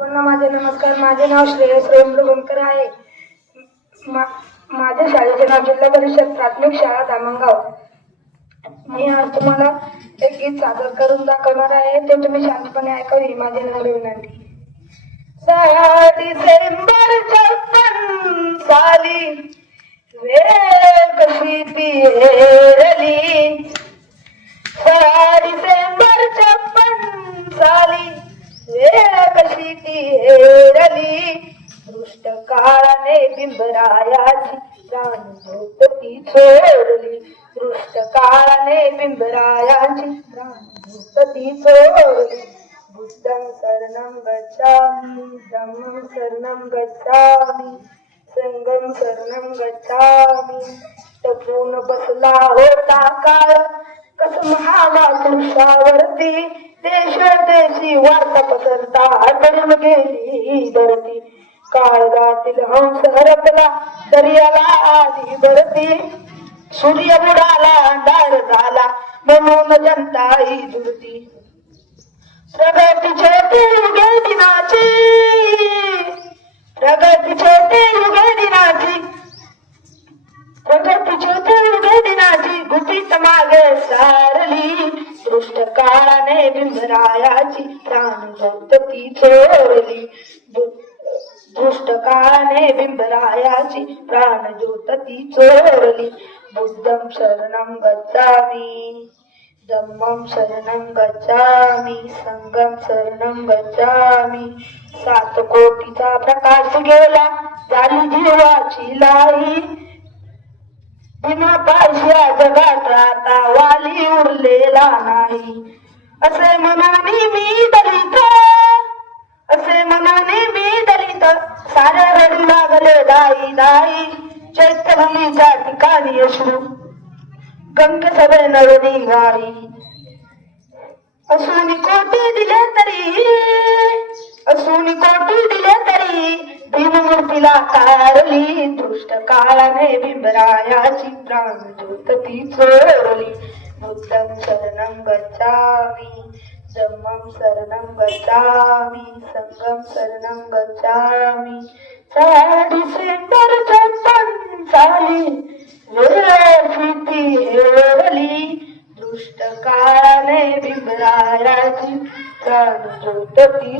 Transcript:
सर्वांना माझे नमस्कार. माझे नाव श्रेयस रवींद्र आहे. मा- माझ्या शाळेचे नाव जिल्हा परिषद प्राथमिक शाळा दामंगाव मी आज तुम्हाला एक गीत सादर करून दाखवणार आहे. ते तुम्ही शांतपणे ऐकावे ही माझी नम्र विनंती. सहा डिसेंबर छप्पन साली वेळ बिंबरायाची प्राण ती चोरली दृष्ट काळाने बिंबरायाची प्राण ती चोरली बुद्धं शरणं गच्छामि धम्मं शरणं गच्छामि संगम शरणं गच्छामि. तपून बसला होता काळ कस महावातृषावरती देश देशी वार्ता पसरता आटळून गेली धरती. काळगातील हंस हरपला दर्याला आधी भरती सूर्य बुडाला अंधार झाला म्हणून जनता ही दुरती प्रगती छोटे युगे दिनाची प्रगती छोटे युगे दिनाची प्रगती छोटे युगे दिनाची गुपित मागे सारली. दृष्ट काळाने बिंबरायाची प्राण ज्योत ती चोरली. दु- दृष्ट काळाने बिंबरायाची प्राण ज्योत ती चोरली. बुद्धम शरणं गच्छामी. धम्मं शरणं गच्छामी. संगम शरणं गच्छामी. सात कोटीचा प्रकाश गेला. झाली जीवाची लाई बिना पाशा जगात आता वाली उरलेला नाही. असे मनाने मी दलित. असे मनाने मी दाई दाई चैत्यभूमीच्या ठिकाणी अश्रू गंग सभे नवनी गाई असून कोटी दिले तरी असून कोटी दिले तरी भीममूर्तीला कारली दृष्ट काळाने बिंबरायाची प्राण ज्योत ती चोरली. बुद्धम शरणं बचावी धम्मं शरणं गच्छामि संगम शरणं गच्छामि साली वेळ हेरली दृष्ट काळाने बिंबरायाची कान चोरली